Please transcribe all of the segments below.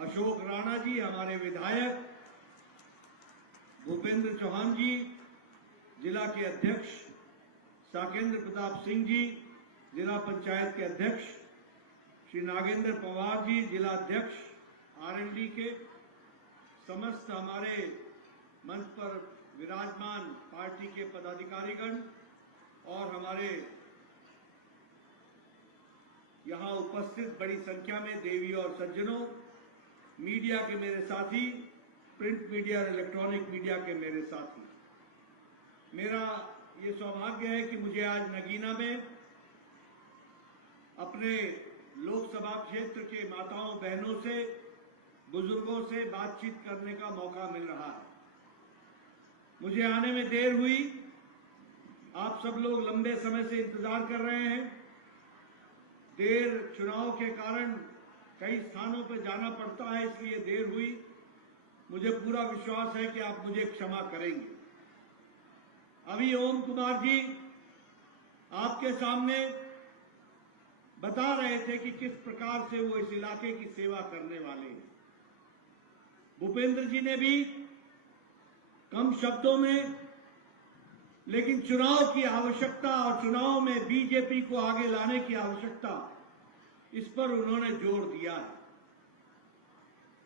अशोक राणा जी हमारे विधायक, भूपेंद्र चौहान जी जिला के अध्यक्ष, साकेंद्र प्रताप सिंह जी जिला पंचायत के अध्यक्ष, श्री नागेंद्र पवार जी जिला अध्यक्ष आरएनडी के, समस्त हमारे मंच पर विराजमान पार्टी के पदाधिकारीगण और हमारे यहां उपस्थित बड़ी संख्या में देवी और सज्जनों, मीडिया के मेरे साथी, प्रिंट मीडिया और इलेक्ट्रॉनिक मीडिया के मेरे साथी, मेरा ये सौभाग्य है कि मुझे आज नगीना में अपने लोकसभा क्षेत्र के माताओं बहनों से, बुजुर्गों से बातचीत करने का मौका मिल रहा है। मुझे आने में देर हुई, आप सब लोग लंबे समय से इंतजार कर रहे हैं। देर चुनाव के कारण कई स्थानों पर जाना पड़ता है, इसलिए देर हुई। मुझे पूरा विश्वास है कि आप मुझे क्षमा करेंगे। अभी ओम कुमार जी आपके सामने बता रहे थे कि किस प्रकार से वो इस इलाके की सेवा करने वाले हैं। भूपेंद्र जी ने भी कम शब्दों में, लेकिन चुनाव की आवश्यकता और चुनाव में बीजेपी को आगे लाने की आवश्यकता, इस पर उन्होंने जोर दिया है।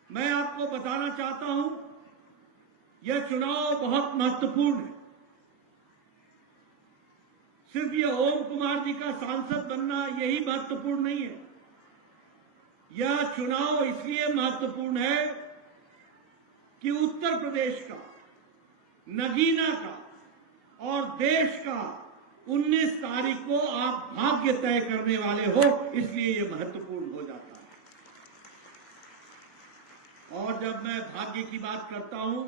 मैं आपको बताना चाहता हूं, यह चुनाव बहुत महत्वपूर्ण है। सिर्फ ये ओम कुमार जी का सांसद बनना यही महत्वपूर्ण नहीं है। यह चुनाव इसलिए महत्वपूर्ण है कि उत्तर प्रदेश का, नगीना का और देश का 19 तारीख को आप भाग्य तय करने वाले हो, इसलिए ये महत्वपूर्ण हो जाता है। और जब मैं भाग्य की बात करता हूं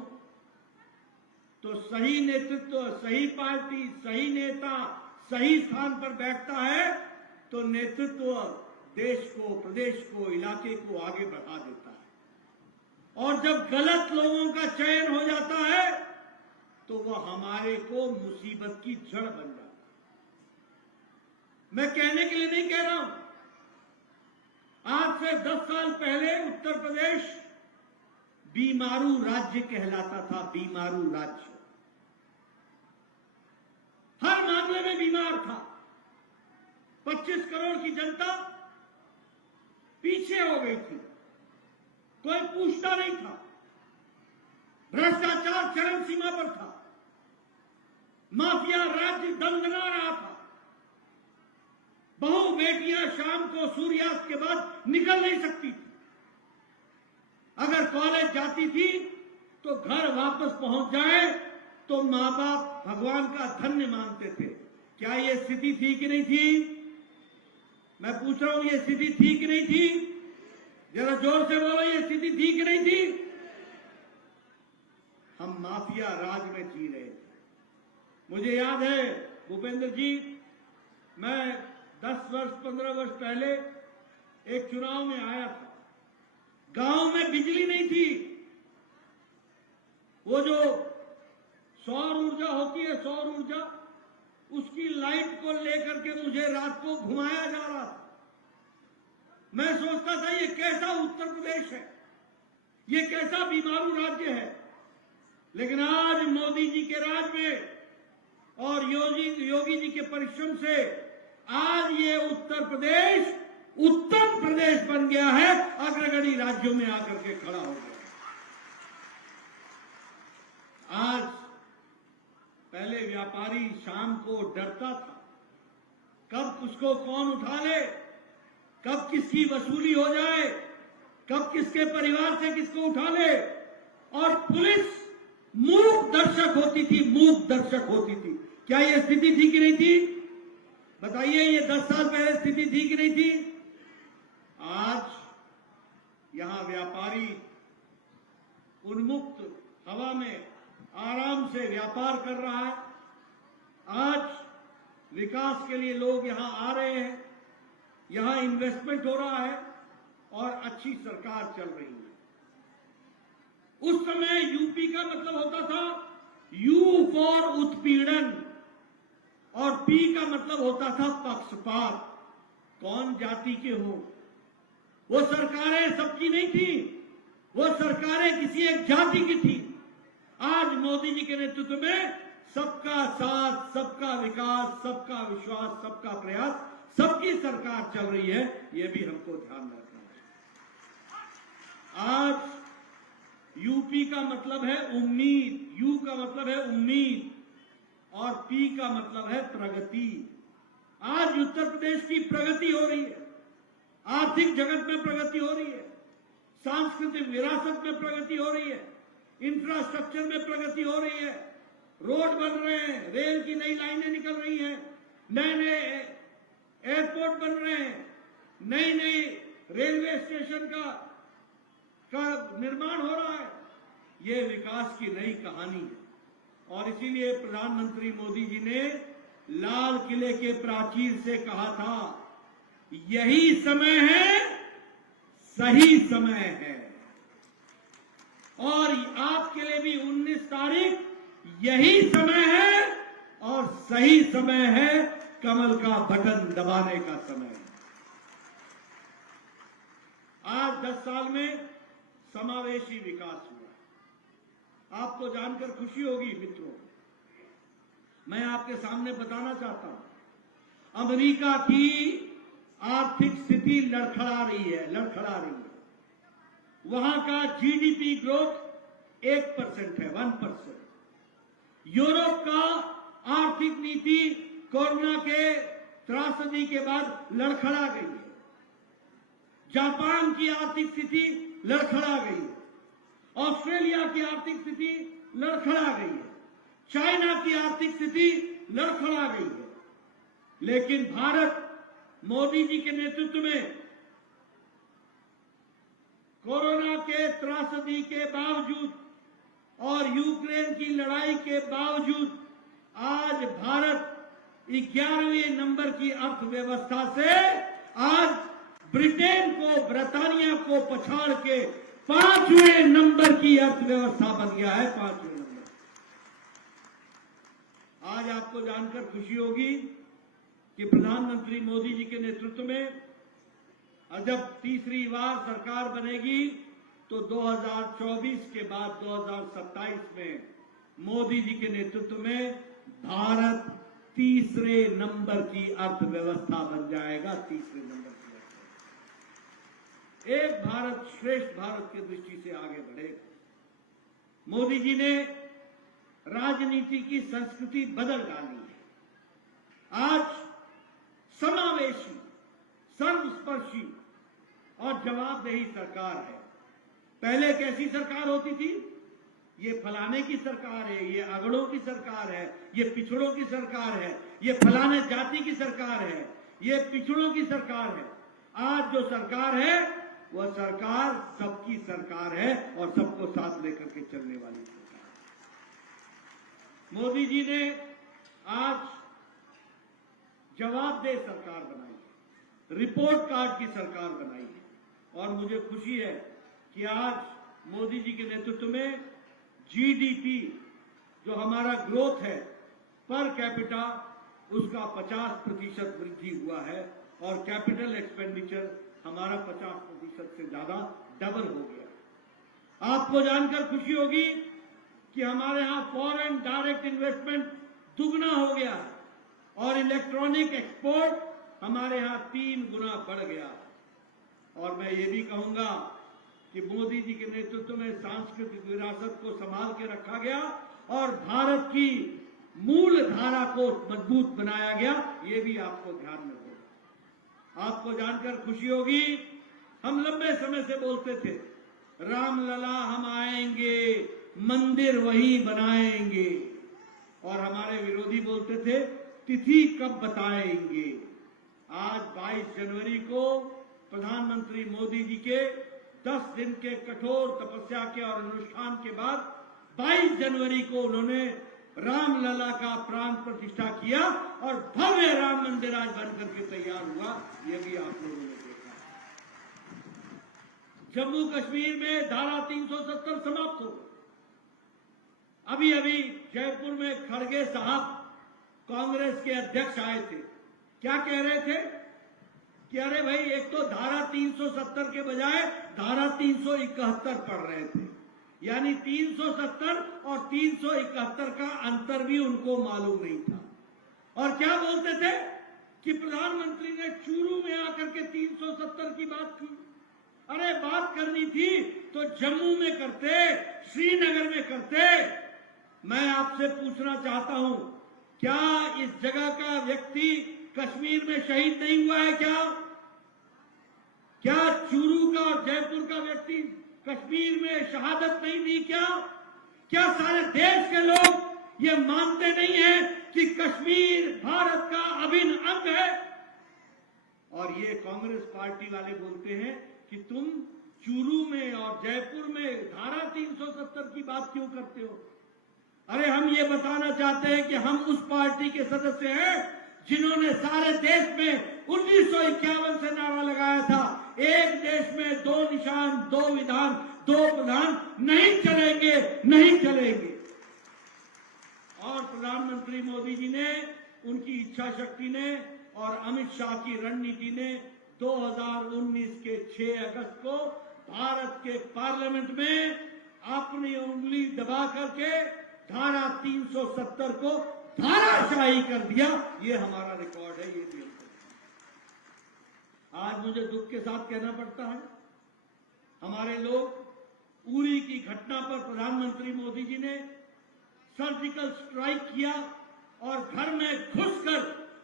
तो सही नेतृत्व, सही पार्टी, सही नेता सही स्थान पर बैठता है तो नेतृत्व देश को, प्रदेश को, इलाके को आगे बढ़ा देता है। और जब गलत लोगों का चयन हो जाता है तो वह हमारे को मुसीबत की जड़ बन जाता है। मैं कहने के लिए नहीं कह रहा हूं, आज से 10 साल पहले उत्तर प्रदेश बीमारू राज्य कहलाता था। बीमारू राज्य, हर मामले में बीमार था। 25 करोड़ की जनता पीछे हो गई थी, कोई पूछता नहीं था। भ्रष्टाचार चरम सीमा पर था, माफिया राज्य दंदना रहा था। बहु बेटियां शाम को सूर्यास्त के बाद निकल नहीं सकती थी। अगर कॉलेज जाती थी तो घर वापस पहुंच जाए तो मां बाप भगवान का धन्य मानते थे। क्या ये स्थिति थी कि नहीं थी? मैं पूछ रहा हूं, ये स्थिति थी कि नहीं थी? जरा जोर से बोलो, ये स्थिति थी कि नहीं थी? हम माफिया राज में जी रहे थे। मुझे याद है भूपेंद्र जी, मैं 10 वर्ष 15 वर्ष पहले एक चुनाव में आया था। गांव में बिजली नहीं थी। वो जो सौर ऊर्जा होती है, सौर ऊर्जा, उसकी लाइट को लेकर के मुझे रात को घुमाया जा रहा था। मैं सोचता था ये कैसा उत्तर प्रदेश है, ये कैसा बीमारू राज्य है। लेकिन आज मोदी जी के राज में और योगी जी के परिश्रम से आज ये उत्तर प्रदेश बन गया है, अग्रगणी राज्यों में आकर के खड़ा हो गया। आज पहले व्यापारी शाम को डरता था, कब उसको कौन उठा ले, कब किसकी वसूली हो जाए, कब किसके परिवार से किसको उठा ले। और पुलिस मूक दर्शक होती थी, मूक दर्शक होती थी। क्या यह स्थिति थी कि नहीं थी? बताइए, ये 10 साल पहले स्थिति थी कि नहीं थी? आज यहां व्यापारी उन्मुक्त हवा में आराम से व्यापार कर रहा है। आज विकास के लिए लोग यहां आ रहे हैं, यहां इन्वेस्टमेंट हो रहा है और अच्छी सरकार चल रही है। उस समय यूपी का मतलब होता था यू फॉर उत्पीड़न और पी का मतलब होता था पक्षपात। कौन जाति के हो, वो सरकारें सबकी नहीं थी। वो सरकारें किसी एक जाति की थी। आज मोदी जी के नेतृत्व में सबका साथ, सबका विकास, सबका विश्वास, सबका प्रयास, सबकी सरकार चल रही है। ये भी हमको ध्यान रखना है। आज यूपी का मतलब है उम्मीद, यू का मतलब है उम्मीद और पी का मतलब है प्रगति। आज उत्तर प्रदेश की प्रगति हो रही है, आर्थिक जगत में प्रगति हो रही है, सांस्कृतिक विरासत में प्रगति हो रही है, इंफ्रास्ट्रक्चर में प्रगति हो रही है, रोड बन रहे हैं, रेल की नई लाइनें निकल रही हैं, नए नए एयरपोर्ट बन रहे हैं, नई नई रेलवे स्टेशन का निर्माण हो रहा है। ये विकास की नई कहानी है और इसीलिए प्रधानमंत्री मोदी जी ने लाल किले के प्राचीर से कहा था, यही समय है, सही समय है। और आपके लिए भी 19 तारीख यही समय है और सही समय है, कमल का बटन दबाने का समय है। आज 10 साल में समावेशी विकास हुआ। आपको जानकर खुशी होगी मित्रों, मैं आपके सामने बताना चाहता हूं, अमेरिका की आर्थिक स्थिति लड़खड़ा रही है। वहां का जीडीपी ग्रोथ 1% है, 1%। यूरोप का आर्थिक नीति कोरोना के त्रासदी के बाद लड़खड़ा गई है। जापान की आर्थिक स्थिति लड़खड़ा गई है। ऑस्ट्रेलिया की आर्थिक स्थिति लड़खड़ा गई है। चाइना की आर्थिक स्थिति लड़खड़ा गई है। लेकिन भारत मोदी जी के नेतृत्व में कोरोना के त्रासदी के बावजूद और यूक्रेन की लड़ाई के बावजूद आज भारत 11वें नंबर की अर्थव्यवस्था से आज ब्रिटेन को, ब्रिटानिया को पछाड़ के 5वें नंबर की अर्थव्यवस्था बन गया है, 5वें नंबर। आज आपको जानकर खुशी होगी कि प्रधानमंत्री मोदी जी के नेतृत्व में जब तीसरी बार सरकार बनेगी तो 2024 के बाद 2027 में मोदी जी के नेतृत्व में भारत तीसरे नंबर की अर्थव्यवस्था बन जाएगा। तीसरे नंबर की अर्थव्यवस्था, एक भारत श्रेष्ठ भारत की दृष्टि से आगे बढ़ेगा। मोदी जी ने राजनीति की संस्कृति बदल डाली है। आज समावेशी, सर्वस्पर्शी और जवाबदेही सरकार है। पहले कैसी सरकार होती थी? ये फलाने की सरकार है, ये अगड़ों की सरकार है, ये पिछड़ों की सरकार है, ये फलाने जाति की सरकार है, ये पिछड़ों की सरकार है। आज जो सरकार है वह सरकार सबकी सरकार है और सबको साथ लेकर के चलने वाली सरकार है। मोदी जी ने आज जवाबदेह सरकार बनाई है, रिपोर्ट कार्ड की सरकार बनाई है और मुझे खुशी है कि आज मोदी जी के नेतृत्व में जीडीपी जो हमारा ग्रोथ है पर कैपिटा, उसका 50% वृद्धि हुआ है और कैपिटल एक्सपेंडिचर हमारा 50% से ज्यादा डबल हो गया। आपको जानकर खुशी होगी कि हमारे यहां फॉरेन डायरेक्ट इन्वेस्टमेंट दुगना हो गया और इलेक्ट्रॉनिक एक्सपोर्ट हमारे यहां 3 गुना बढ़ गया। और मैं ये भी कहूंगा कि मोदी जी के नेतृत्व में सांस्कृतिक विरासत को संभाल के रखा गया और भारत की मूल धारा को मजबूत बनाया गया। ये भी आपको ध्यान में होगा। आपको जानकर खुशी होगी, हम लंबे समय से बोलते थे रामलला हम आएंगे, मंदिर वही बनाएंगे, और हमारे विरोधी बोलते थे तिथि कब बताएंगे। आज 22 जनवरी को प्रधानमंत्री मोदी जी के 10 दिन के कठोर तपस्या के और अनुष्ठान के बाद 22 जनवरी को उन्होंने रामलला का प्राण प्रतिष्ठा किया और भव्य राम मंदिर आज बनकर के तैयार हुआ। यह भी आप लोगों ने देखा। जम्मू कश्मीर में धारा 370 समाप्त हो। अभी अभी जयपुर में खड़गे साहब कांग्रेस के अध्यक्ष आए थे। क्या कह रहे थे? कि अरे भाई, एक तो धारा 370 के बजाय धारा 371 पढ़ रहे थे, यानी 370 और 371 का अंतर भी उनको मालूम नहीं था। और क्या बोलते थे कि प्रधानमंत्री ने चूरू में आकर के 370 की बात की। अरे बात करनी थी तो जम्मू में करते, श्रीनगर में करते। मैं आपसे पूछना चाहता हूं, क्या इस जगह का व्यक्ति कश्मीर में शहीद नहीं हुआ है? क्या चूरू का और जयपुर का व्यक्ति कश्मीर में शहादत नहीं दी? क्या सारे देश के लोग ये मानते नहीं है कि कश्मीर भारत का अभिन्न अंग है? और ये कांग्रेस पार्टी वाले बोलते हैं कि तुम चूरू में और जयपुर में धारा 370 की बात क्यों करते हो? अरे हम ये बताना चाहते हैं कि हम उस पार्टी के सदस्य हैं जिन्होंने सारे देश में 1951 से नारा लगाया था, एक देश में दो निशान, दो विधान, दो प्रधान नहीं चलेंगे, नहीं चलेंगे। और प्रधानमंत्री मोदी जी ने, उनकी इच्छा शक्ति ने और अमित शाह की रणनीति ने 2019 के 6 अगस्त को भारत के पार्लियामेंट में अपनी उंगली दबा करके धारा 370 को धाराशाही कर दिया। ये हमारा रिकॉर्ड है, ये भी। आज मुझे दुख के साथ कहना पड़ता है, हमारे लोग उरी की घटना पर प्रधानमंत्री मोदी जी ने सर्जिकल स्ट्राइक किया और घर में घुसकर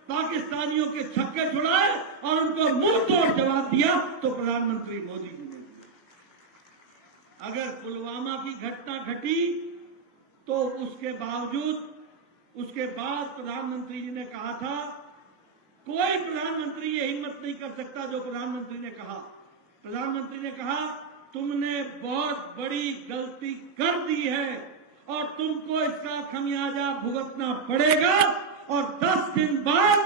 पाकिस्तानियों के छक्के छुड़ाए और उनको मुंह तोड़ जवाब दिया, तो प्रधानमंत्री मोदी जी ने। अगर पुलवामा की घटना घटी तो उसके बाद प्रधानमंत्री जी ने कहा था, कोई प्रधानमंत्री ये हिम्मत नहीं कर सकता जो प्रधानमंत्री ने कहा। प्रधानमंत्री ने कहा, तुमने बहुत बड़ी गलती कर दी है और तुमको इसका खमियाजा भुगतना पड़ेगा। और 10 दिन बाद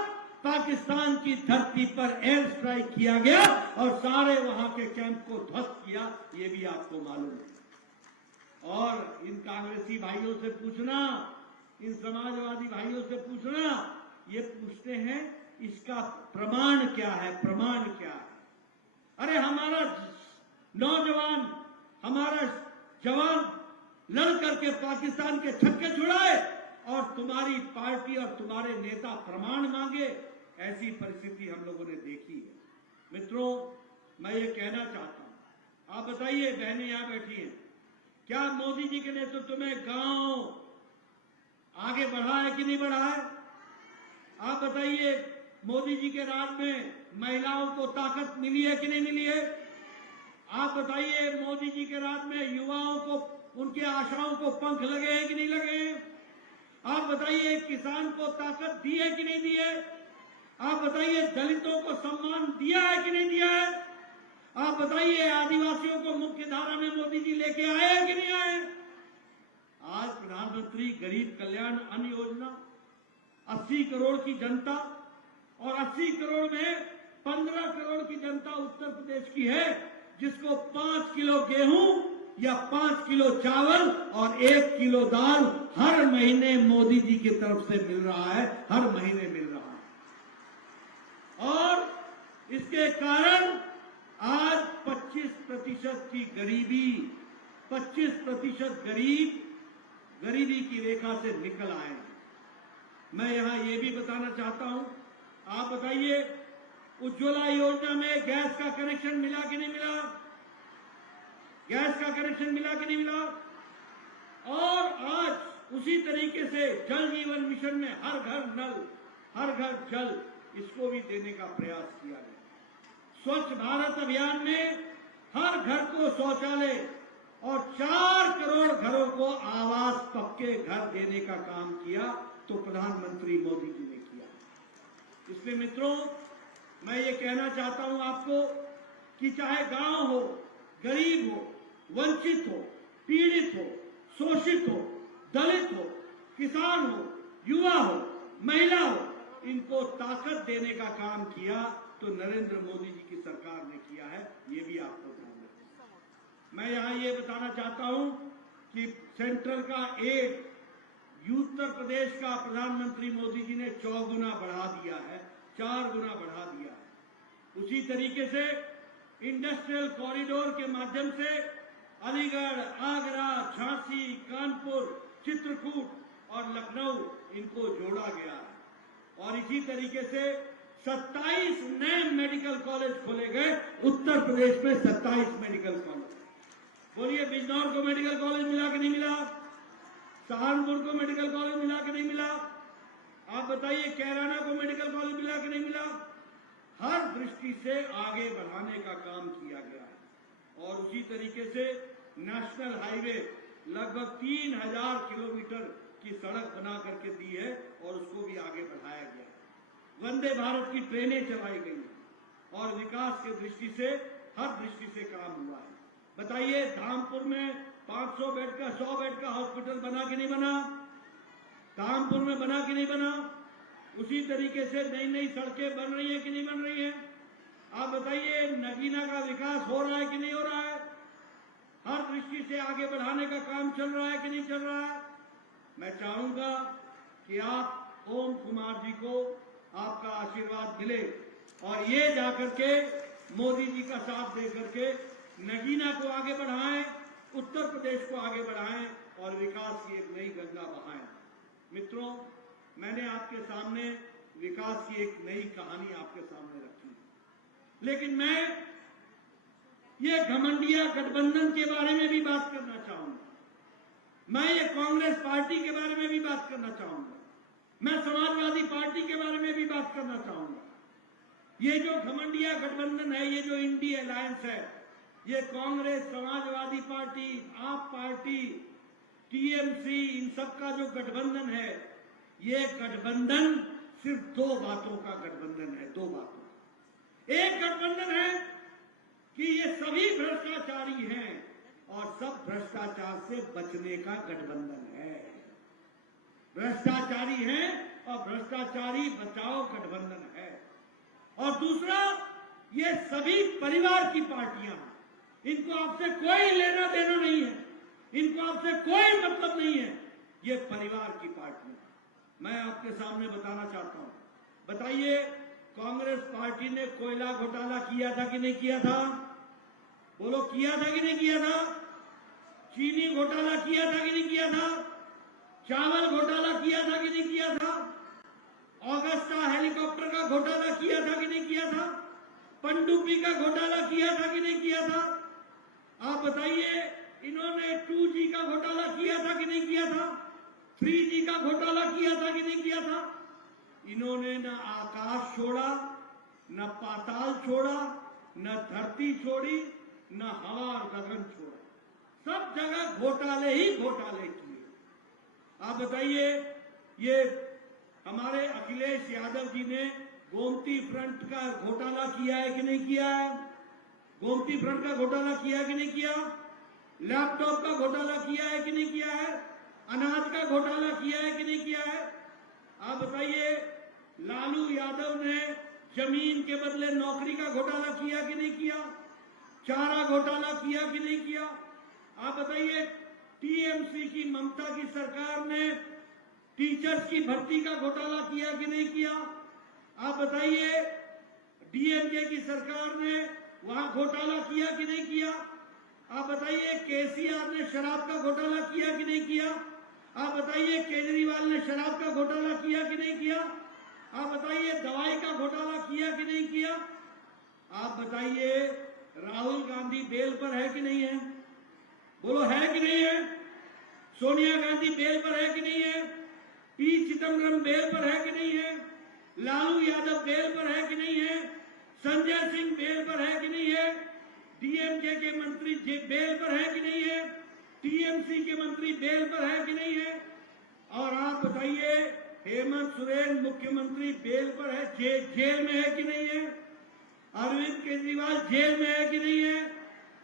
पाकिस्तान की धरती पर एयर स्ट्राइक किया गया और सारे वहां के कैंप को ध्वस्त किया, ये भी आपको मालूम है। और इन कांग्रेसी भाइयों से पूछना, इन समाजवादी भाइयों से पूछना, ये पूछते हैं इसका प्रमाण क्या है, प्रमाण क्या है? अरे हमारा नौजवान, हमारा जवान लड़ करके पाकिस्तान के छक्के छुड़ाए और तुम्हारी पार्टी और तुम्हारे नेता प्रमाण मांगे, ऐसी परिस्थिति हम लोगों ने देखी है। मित्रों, मैं ये कहना चाहता हूं, आप बताइए, बहनें यहां बैठी हैं, क्या मोदी जी के नेतृत्व में गांव आगे बढ़ा है कि नहीं बढ़ा है? आप बताइए, मोदी जी के राज में महिलाओं को ताकत मिली है कि नहीं मिली है? आप बताइए, मोदी जी के राज में युवाओं को, उनकी आशाओं को पंख लगे हैं कि नहीं लगे हैं? आप बताइए, किसान को ताकत दी है कि नहीं दी है? आप बताइए, दलितों को सम्मान दिया है कि नहीं दिया है? आप बताइए, आदिवासियों को मुख्य धारा में मोदी जी लेके आए हैं कि नहीं आए? आज प्रधानमंत्री गरीब कल्याण अन्न योजना 80 करोड़ की जनता, और 80 करोड़ में 15 करोड़ की जनता उत्तर प्रदेश की है, जिसको 5 किलो गेहूं या 5 किलो चावल और 1 किलो दाल हर महीने मोदी जी की तरफ से मिल रहा है, हर महीने मिल रहा है। और इसके कारण आज 25% की गरीबी, 25% गरीबी की रेखा से निकल आए। मैं यहां ये भी बताना चाहता हूं, आप बताइए, उज्ज्वला योजना में गैस का कनेक्शन मिला कि नहीं मिला? गैस का कनेक्शन मिला कि नहीं मिला? और आज उसी तरीके से जल जीवन मिशन में हर घर नल, हर घर जल, इसको भी देने का प्रयास किया गया। स्वच्छ भारत अभियान में हर घर को शौचालय और 4 करोड़ घरों को आवास, पक्के घर देने का काम किया, तो प्रधानमंत्री मोदी जी ने किया। इसलिए मित्रों, मैं ये कहना चाहता हूं आपको कि चाहे गांव हो, गरीब हो, वंचित हो, पीड़ित हो, शोषित हो, दलित हो, किसान हो, युवा हो, महिला हो, इनको ताकत देने का काम किया तो नरेंद्र मोदी जी की सरकार ने किया है, ये भी आपको ध्यान रखना। मैं यहां ये बताना चाहता हूं कि सेंट्रल का एड उत्तर प्रदेश का प्रधानमंत्री मोदी जी ने 4 गुना बढ़ा दिया है, 4 गुना बढ़ा दिया है। उसी तरीके से इंडस्ट्रियल कॉरिडोर के माध्यम से अलीगढ़, आगरा, झांसी, कानपुर, चित्रकूट और लखनऊ इनको जोड़ा गया है। और इसी तरीके से 27 नए मेडिकल कॉलेज खोले गए उत्तर प्रदेश में। 27 मेडिकल कॉलेज। बोलिए, बिजनौर को मेडिकल कॉलेज मिला कि नहीं मिला? सहारनपुर को मेडिकल कॉलेज मिला कि नहीं मिला? आप बताइए, कैराना को मेडिकल कॉलेज मिला कि नहीं मिला? हर दृष्टि से आगे बढ़ाने का काम किया गया है। और उसी तरीके से नेशनल हाईवे लगभग 3000 किलोमीटर की सड़क बना करके दी है और उसको भी आगे बढ़ाया गया है। वंदे भारत की ट्रेनें चलाई गई हैं और विकास की दृष्टि से हर दृष्टि से काम हुआ है। बताइए, धामपुर में 500 बेड का 100 बेड का हॉस्पिटल बना कि नहीं बना? धामपुर में बना कि नहीं बना? उसी तरीके से नई नई सड़कें बन रही है कि नहीं बन रही है? आप बताइए, नगीना का विकास हो रहा है कि नहीं हो रहा है? हर दृष्टि से आगे बढ़ाने का काम चल रहा है कि नहीं चल रहा है? मैं चाहूंगा कि आप ओम कुमार जी को आपका आशीर्वाद मिले और ये जाकर के मोदी जी का साथ दे करके नगीना को आगे बढ़ाएं, उत्तर प्रदेश को आगे बढ़ाएं और विकास की एक नई गंगा बहाएं। मित्रों, मैंने आपके सामने विकास की एक नई कहानी आपके सामने रखी, लेकिन मैं ये घमंडिया गठबंधन के बारे में भी बात करना चाहूंगा। मैं ये कांग्रेस पार्टी के बारे में भी बात करना चाहूंगा। मैं समाजवादी पार्टी के बारे में भी बात करना चाहूंगा। ये जो घमंडिया गठबंधन है, ये जो इंडी अलायंस है, ये कांग्रेस, समाजवादी पार्टी, आप पार्टी, टीएमसी, इन सब का जो गठबंधन है, ये गठबंधन सिर्फ दो बातों का गठबंधन है। दो बातों। एक गठबंधन है कि ये सभी भ्रष्टाचारी हैं और सब भ्रष्टाचार से बचने का गठबंधन है। भ्रष्टाचारी हैं और भ्रष्टाचारी बचाओ गठबंधन है। और दूसरा, ये सभी परिवार की पार्टियां हैं। इनको आपसे कोई लेना देना नहीं है, इनको आपसे कोई मतलब नहीं है। ये परिवार की पार्टियां। मैं आपके सामने बताना चाहता हूं। बताइए, कांग्रेस पार्टी ने कोयला घोटाला किया था कि नहीं किया था? बोलो, किया था कि नहीं किया था? चीनी घोटाला किया था कि नहीं किया था? चावल घोटाला किया था कि नहीं किया था? ऑगस्टा हेलीकॉप्टर का घोटाला किया था कि नहीं किया था? पनडुब्बी का घोटाला किया था कि नहीं किया था? आप बताइए, इन्होंने 2G का घोटाला किया था कि नहीं किया था? 3G का घोटाला किया था कि नहीं किया था? इन्होंने न आकाश छोड़ा, न पाताल छोड़ा, न धरती छोड़ी, न हवा और गगन छोड़ा। सब जगह घोटाले ही घोटाले किए। आप बताइए, ये हमारे अखिलेश यादव जी ने गोमती फ्रंट का घोटाला किया है कि नहीं किया है? गोमती फ्रंट का घोटाला किया है कि नहीं किया? लैपटॉप का घोटाला किया है कि नहीं किया है? अनाज का घोटाला किया है कि नहीं किया है? आप बताइए, लालू यादव ने जमीन के बदले नौकरी का घोटाला किया कि नहीं किया? चारा घोटाला किया कि नहीं किया? आप बताइए, टीएमसी की ममता की सरकार ने टीचर्स की भर्ती का घोटाला किया कि नहीं किया? आप बताइए, डीएमके की सरकार ने वहां घोटाला किया कि नहीं किया? आप बताइए, केसीआर ने शराब का घोटाला किया कि नहीं किया? आप बताइए, केजरीवाल ने शराब का घोटाला किया कि नहीं किया? आप बताइए, दवाई का घोटाला किया कि नहीं किया? आप बताइए, राहुल गांधी बेल पर है कि नहीं है? बोलो, है कि नहीं है? सोनिया गांधी बेल पर है कि नहीं है? पी चिदम्बरम बेल पर है कि नहीं है? लालू यादव बेल पर है कि नहीं है? संजय सिंह बेल पर है कि नहीं है? डीएमके के मंत्री बेल पर है कि नहीं है? टीएमसी के मंत्री बेल पर है कि नहीं है? और आप बताइए, हेमंत सोरेन मुख्यमंत्री बेल पर है, जेल में है कि नहीं है? अरविंद केजरीवाल जेल में है कि नहीं है?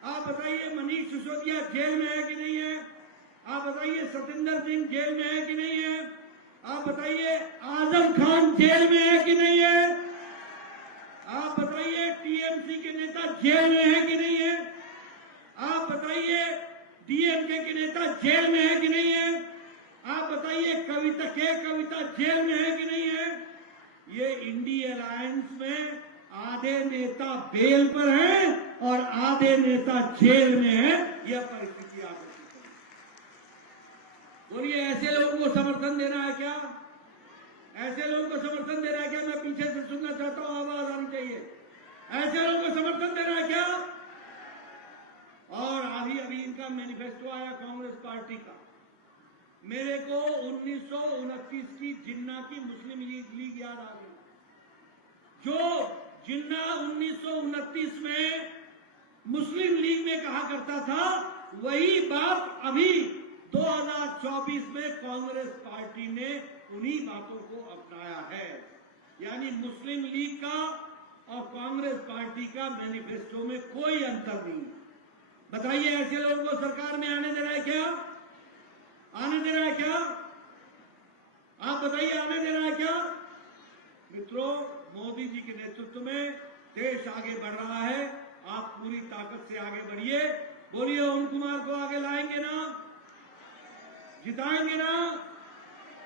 आप बताइए, मनीष सिसोदिया जेल में है कि नहीं है? आप बताइए, सतिंदर सिंह जेल में है कि नहीं है? आप बताइए, आजम खान जेल में है कि नहीं है? आप बताइए, टीएमसी के नेता जेल में है कि नहीं है? आप बताइए, डीएमके के नेता जेल में है कि नहीं है? आप बताइए, कविता जेल में है कि नहीं है? ये इंडी अलायंस में आधे नेता बेल पर हैं और आधे नेता जेल में हैं। यह परिस्थिति आ सकती है। बोलिए, ऐसे लोगों को समर्थन देना है क्या? ऐसे लोगों को समर्थन देना है क्या? मैं पीछे से सुनना चाहता हूं, आवाज आनी चाहिए। ऐसे लोगों को समर्थन देना है क्या? और अभी इनका मैनिफेस्टो आया कांग्रेस पार्टी का। मेरे को 1929 की जिन्ना की मुस्लिम लीग याद आ गई। जो जिन्ना 1929 में मुस्लिम लीग में कहा करता था, वही बात अभी 2024 में कांग्रेस पार्टी ने उन्हीं बातों को अपनाया है। यानी मुस्लिम लीग का और कांग्रेस पार्टी का मैनिफेस्टो में कोई अंतर नहीं है। बताइए, ऐसे लोगों को सरकार में आने देना है क्या? आने देना है क्या? आप बताइए, आने देना है क्या? मित्रों, मोदी जी के नेतृत्व में देश आगे बढ़ रहा है। आप पूरी ताकत से आगे बढ़िए। बोलिए, ओम कुमार को आगे लाएंगे ना? जिताएंगे ना?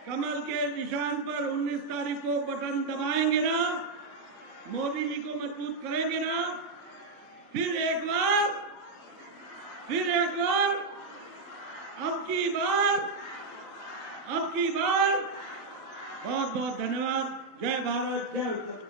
कमल के निशान पर 19 तारीख को बटन दबाएंगे ना? मोदी जी को मजबूत करेंगे ना? फिर एक बार, अब की बार। बहुत बहुत धन्यवाद। जय भारत, जय